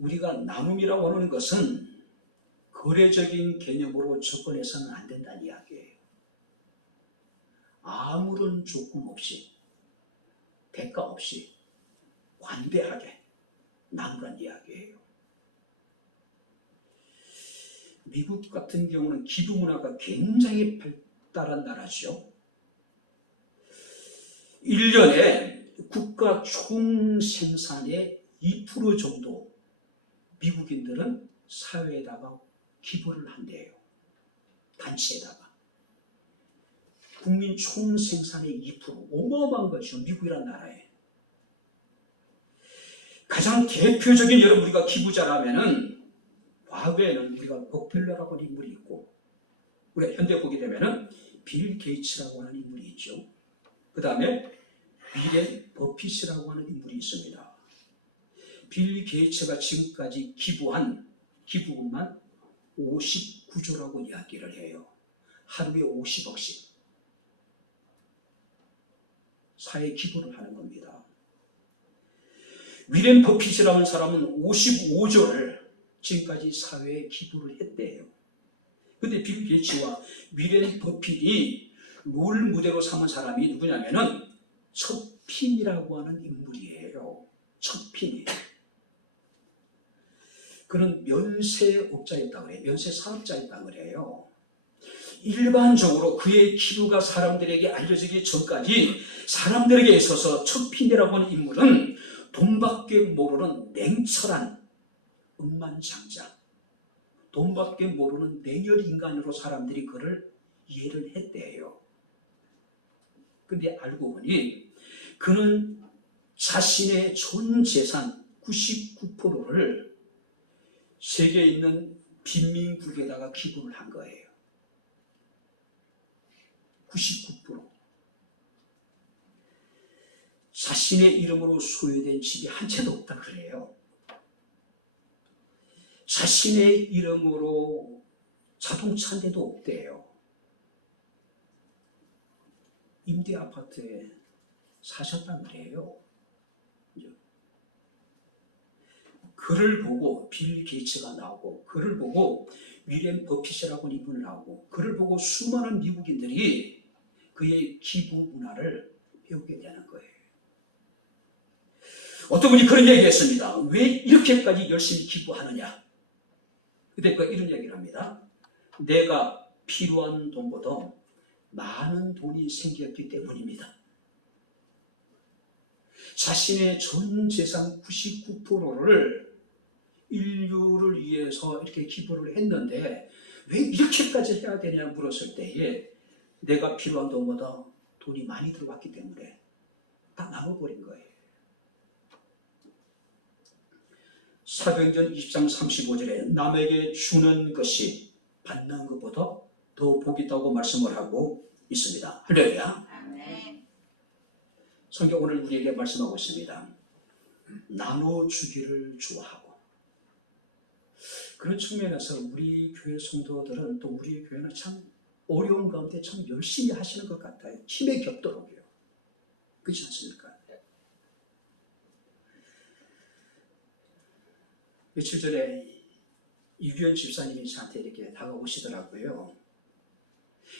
우리가 나눔이라고 하는 것은 거래적인 개념으로 접근해서는 안 된다는 이야기예요. 아무런 조건 없이, 대가 없이 관대하게 나누란 이야기예요. 미국 같은 경우는 기부 문화가 굉장히 발달한 나라죠. 1년에 국가 총생산의 2% 정도 미국인들은 사회에다가 기부를 한대요. 단체에다가. 국민 총생산의 2%, 어마어마한 거죠. 미국이라는 나라에. 가장 대표적인 여러분 우리가 기부자라면은 과거에는 우리가 록펠러라고 하는 인물이 있고, 우리가 현대 보게 되면은 빌 게이츠라고 하는 인물이 있죠. 그 다음에 위렌 버핏이라고 하는 인물이 있습니다. 빌 게이츠가 지금까지 기부한 기부금만 59조라고 이야기를 해요. 하루에 50억씩 사회 기부를 하는 겁니다. 위렌 버핏이라는 사람은 55조를 지금까지 사회에 기부를 했대요. 근데 빌 게이츠와 위렌 버핏이 롤 무대로 삼은 사람이 누구냐면은 척핀이라고 하는 인물이에요. 척핀이. 그는 면세업자였다고 그래요. 면세사업자였다고 그래요. 일반적으로 그의 기부가 사람들에게 알려지기 전까지 사람들에게 있어서 척핀이라고 하는 인물은 돈밖에 모르는 냉철한 억만장자, 돈밖에 모르는 냉혈 인간으로 사람들이 그를 이해를 했대요. 근데 알고 보니 그는 자신의 전 재산 99%를 세계에 있는 빈민국에다가 기부를 한 거예요. 99%. 자신의 이름으로 소유된 집이 한 채도 없다 그래요. 자신의 이름으로 자동차 한 대도 없대요. 임대 아파트에 사셨단 말이에요. 그를 보고 빌 게이츠가 나오고, 그를 보고 위렌 버핏이라고 하는 이분이 나오고, 그를 보고 수많은 미국인들이 그의 기부 문화를 배우게 되는 거예요. 어떤 분이 그런 얘기를 했습니다. 왜 이렇게까지 열심히 기부하느냐? 그때 그 이런 얘기를 합니다. 내가 필요한 돈보다 많은 돈이 생겼기 때문입니다. 자신의 전 재산 99%를 인류를 위해서 이렇게 기부를 했는데 왜 이렇게까지 해야 되냐 물었을 때에 내가 필요한 돈보다 돈이 많이 들어왔기 때문에 다 나눠버린 거예요. 사도행전 20장 35절에 남에게 주는 것이 받는 것보다 더 복이 있다고 말씀을 하고 있습니다. 할렐루야. 성경 오늘 우리에게 말씀하고 있습니다. 나눠주기를 좋아하고. 그런 측면에서 우리 교회 성도들은 또 우리 교회는 참 어려운 가운데 참 열심히 하시는 것 같아요. 힘에 겹도록요. 그렇지 않습니까? 며칠 전에 이규현 집사님이 저한테 이렇게 다가오시더라고요.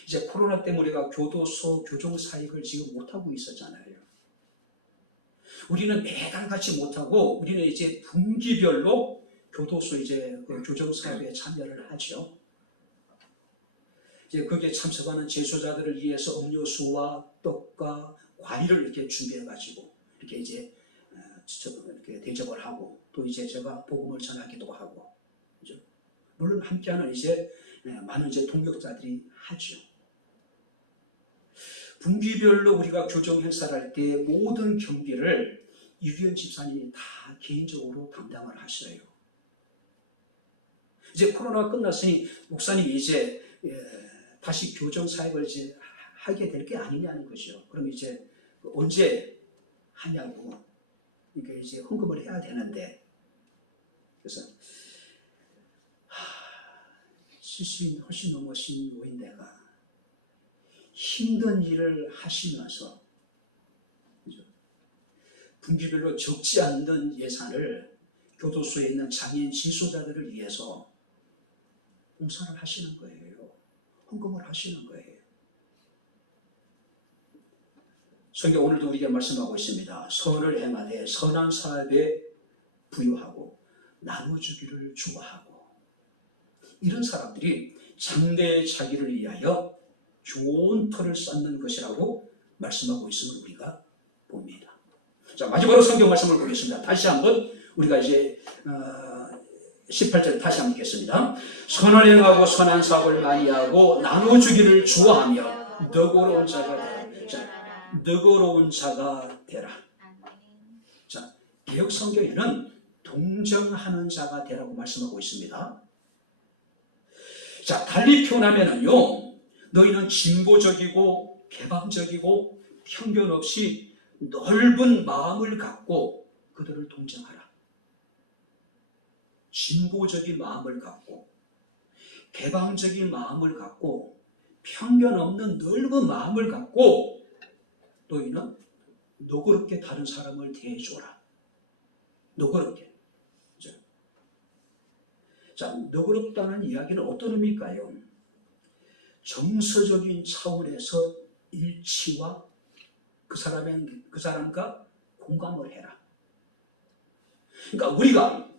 이제 코로나 때문에 우리가 교도소 교정 사역을 지금 못하고 있었잖아요. 우리는 매달 같이 못하고 우리는 이제 분기별로 교도소 이제 그 교정 사역에 참여를 하죠. 이제 거기에 참석하는 제소자들을 위해서 음료수와 떡과 과일을 이렇게 준비해가지고 이렇게 이제 이렇게 대접을 하고 또 이제 제가 복음을 전하기도 하고, 그죠? 물론 함께하는 이제 많은 이제 동역자들이 하죠. 분기별로 우리가 교정 행사를 할 때 모든 경비를 이규현 집사님이 다 개인적으로 담당을 하셔요. 이제 코로나가 끝났으니 목사님이 이제 다시 교정 사역을 이제 하게 될 게 아니냐는 거죠. 그럼 이제 언제 하냐고. 그러니까 이제 헌금을 해야 되는데, 그래서 70인 훨씬 넘으신 노인네가 힘든 일을 하시면서, 그죠? 분기별로 적지 않는 예산을 교도소에 있는 장애인 지소자들을 위해서 봉사를 하시는 거예요. 헌금을 하시는 거예요. 성경 오늘도 우리에게 말씀하고 있습니다. 선을 행하되 선한 사업에 부유하고 나눠주기를 좋아하고, 이런 사람들이 장래의 자기를 위하여 좋은 터를 쌓는 것이라고 말씀하고 있음을 우리가 봅니다. 자, 마지막으로 성경 말씀을 보겠습니다. 다시 한번 우리가 이제 18절 다시 한번 읽겠습니다. 선을 행하고 선한 사업을 많이 하고 나눠주기를 좋아하며 너그러운 자가 되라. 자, 너그러운 자가 되라. 자, 개역 성경에는 동정하는 자가 되라고 말씀하고 있습니다. 자, 달리 표현하면은요, 너희는 진보적이고 개방적이고 편견 없이 넓은 마음을 갖고 그들을 동정하라. 진보적인 마음을 갖고 개방적인 마음을 갖고 편견 없는 넓은 마음을 갖고 너희는 너그럽게 다른 사람을 대해줘라. 너그럽게. 자, 너그럽다는 이야기는 어떤 의미일까요? 정서적인 차원에서 일치와 그 사람과 공감을 해라. 그러니까 우리가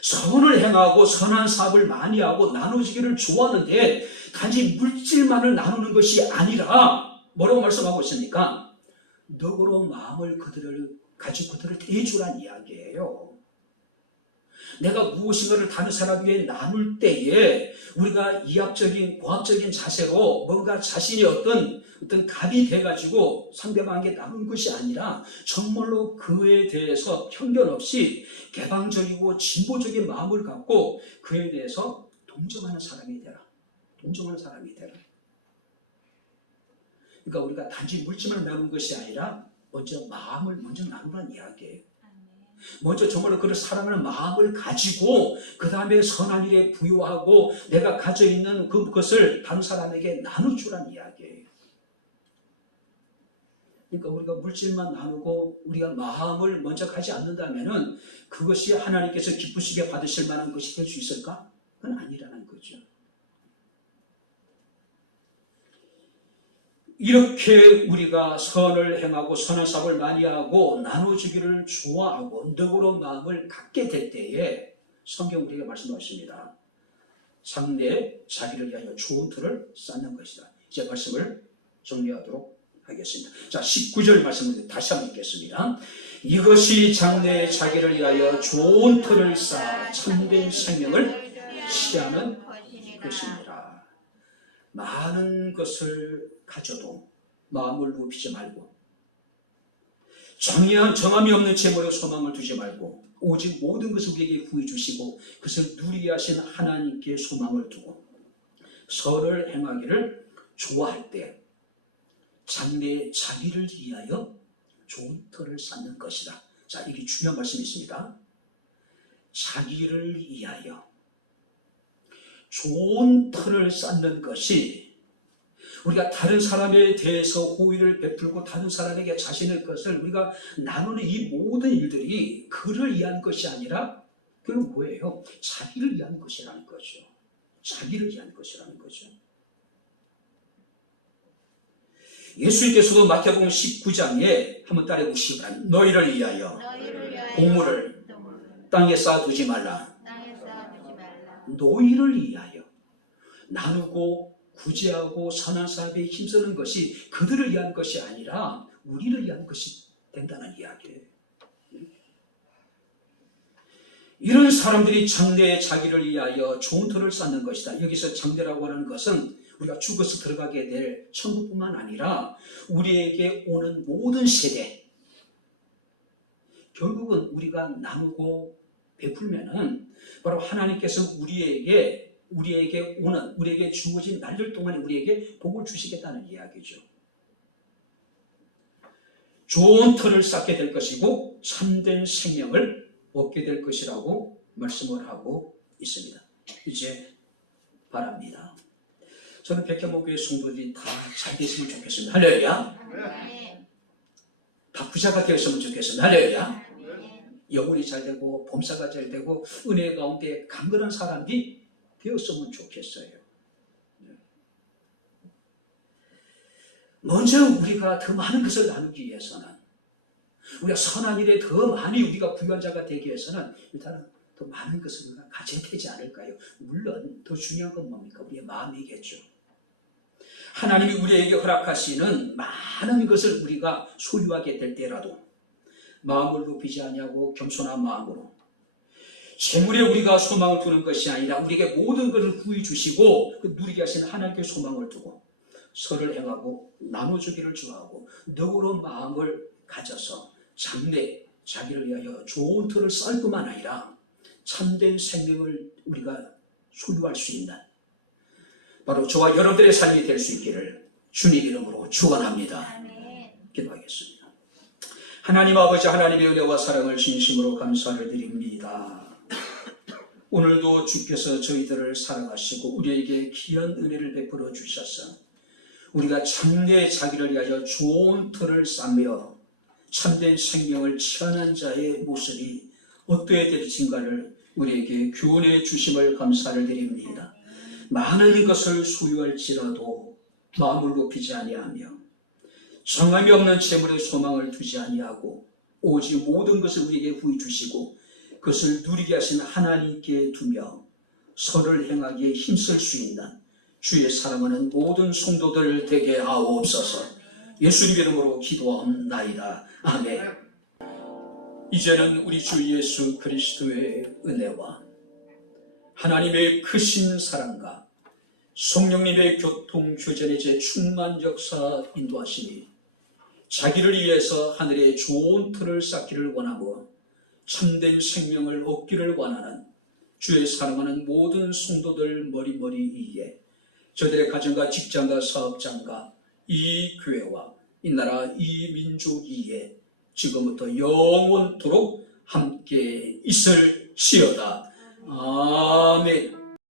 선을 행하고 선한 사업을 많이 하고 나누기를 좋아하는데 단지 물질만을 나누는 것이 아니라 뭐라고 말씀하고 있습니까? 너그러운 마음을 가지고 그들을 대해주란 이야기예요. 내가 무엇인가를 다른 사람에게 나눌 때에 우리가 이합적인 고합적인 자세로 뭔가 자신이 어떤 갑이 돼가지고 상대방에게 나눈 것이 아니라 정말로 그에 대해서 편견 없이 개방적이고 진보적인 마음을 갖고 그에 대해서 동정하는 사람이 되라. 동정하는 사람이 되라. 그러니까 우리가 단지 물질만 나눈 것이 아니라 마음을 먼저 나누라는 이야기예요. 먼저 정말로 그를 사랑하는 마음을 가지고 그 다음에 선한 일에 부여하고 내가 가져 있는 그것을 다른 사람에게 나눠주라는 이야기예요. 그러니까 우리가 물질만 나누고 우리가 마음을 먼저 가지 않는다면은 그것이 하나님께서 기쁘시게 받으실 만한 것이 될 수 있을까? 그건 아니라는 거죠. 이렇게 우리가 선을 행하고 선한 사업을 많이 하고 나눠주기를 좋아하고 너그러운 마음을 갖게 될 때에 성경 우리에게 말씀하십니다. 장래에 자기를 위하여 좋은 틀을 쌓는 것이다. 이제 말씀을 정리하도록 하겠습니다. 자, 19절 말씀을 다시 한번 읽겠습니다. 이것이 장래에 자기를 위하여 좋은 틀을 쌓아 참된 생명을 취하는 것입니다. 많은 것을 가져도 마음을 높이지 말고 정함이 없는 재물에 소망을 두지 말고 오직 모든 것을 우리에게 구해 주시고 그것을 누리게 하신 하나님께 소망을 두고 선을 행하기를 좋아할 때 장래에 자기를 위하여 좋은 터를 쌓는 것이다. 자, 이게 중요한 말씀이 있습니다. 자기를 위하여 좋은 터를 쌓는 것이 우리가 다른 사람에 대해서 호의를 베풀고 다른 사람에게 자신의 것을 우리가 나누는 이 모든 일들이 그를 위한 것이 아니라 그건 뭐예요? 자기를 위한 것이라는 거죠. 자기를 위한 것이라는 거죠. 예수님께서도 마태복음 19장에 한번 따라해 보시기 바랍니다. 너희를 위하여 곡물을 땅에 쌓아두지 말라. 너희를 위하여 나누고 구제하고 선한 사업에 힘쓰는 것이 그들을 위한 것이 아니라 우리를 위한 것이 된다는 이야기예요. 이런 사람들이 장래에 자기를 위하여 좋은 터를 쌓는 것이다. 여기서 장래라고 하는 것은 우리가 죽어서 들어가게 될 천국뿐만 아니라 우리에게 오는 모든 세대, 결국은 우리가 나누고 베풀면은 바로 하나님께서 우리에게 주어진 날들 동안에 우리에게 복을 주시겠다는 이야기죠. 좋은 터를 쌓게 될 것이고 참된 생명을 얻게 될 것이라고 말씀을 하고 있습니다. 이제 바랍니다. 저는 백현목교회 성도들이 다 잘 됐으면 좋겠습니다. 할렐루야. 다 부자가 되었으면 좋겠습니다. 할렐루야. 영혼이 잘 되고 범사가 잘 되고 은혜 가운데 강건한 사람이 되었으면 좋겠어요. 먼저 우리가 더 많은 것을 나누기 위해서는, 우리가 선한 일에 더 많이 우리가 부유한 자가 되기 위해서는 일단은 더 많은 것을 우리가 가져야 되지 않을까요? 물론 더 중요한 건 뭡니까? 우리의 마음이겠죠. 하나님이 우리에게 허락하시는 많은 것을 우리가 소유하게 될 때라도 마음을 높이지 아니하고 겸손한 마음으로, 재물에 우리가 소망을 두는 것이 아니라 우리에게 모든 것을 후히 주시고 그 누리게 하시는 하나님께 소망을 두고 선을 행하고 나눠주기를 좋아하고 너그러운 마음을 가져서 장래 자기를 위하여 좋은 터를 쌓을 뿐만 아니라 참된 생명을 우리가 소유할 수 있는 바로 저와 여러분들의 삶이 될 수 있기를 주님 이름으로 축원합니다. 기도하겠습니다. 하나님 아버지, 하나님의 은혜와 사랑을 진심으로 감사를 드립니다. 오늘도 주께서 저희들을 사랑하시고 우리에게 귀한 은혜를 베풀어 주셔서 우리가 참내 자기를 위하여 좋은 터를 쌓며 참된 생명을 취하는 자의 모습이 어떠해야 될지인가를 우리에게 교훈해 주심을 감사를 드립니다. 많은 것을 소유할지라도 마음을 높이지 아니하며 정함이 없는 재물에 소망을 두지 아니하고 오직 모든 것을 우리에게 후히 주시고 그것을 누리게 하신 하나님께 두며 선을 행하기에 힘쓸 수 있는 주의 사랑하는 모든 성도들 되게 하옵소서. 예수님 이름으로 기도합나이다. 아멘. 이제는 우리 주 예수 그리스도의 은혜와 하나님의 크신 사랑과 성령님의 교통교전의 제 충만 역사 인도하시니 자기를 위해서 하늘에 좋은 터를 쌓기를 원하고 참된 생명을 얻기를 원하는 주의 사랑하는 모든 성도들 머리머리 위에 저들의 가정과 직장과 사업장과 이 교회와 이 나라 이 민족 위에 지금부터 영원토록 함께 있을지어다. 아멘.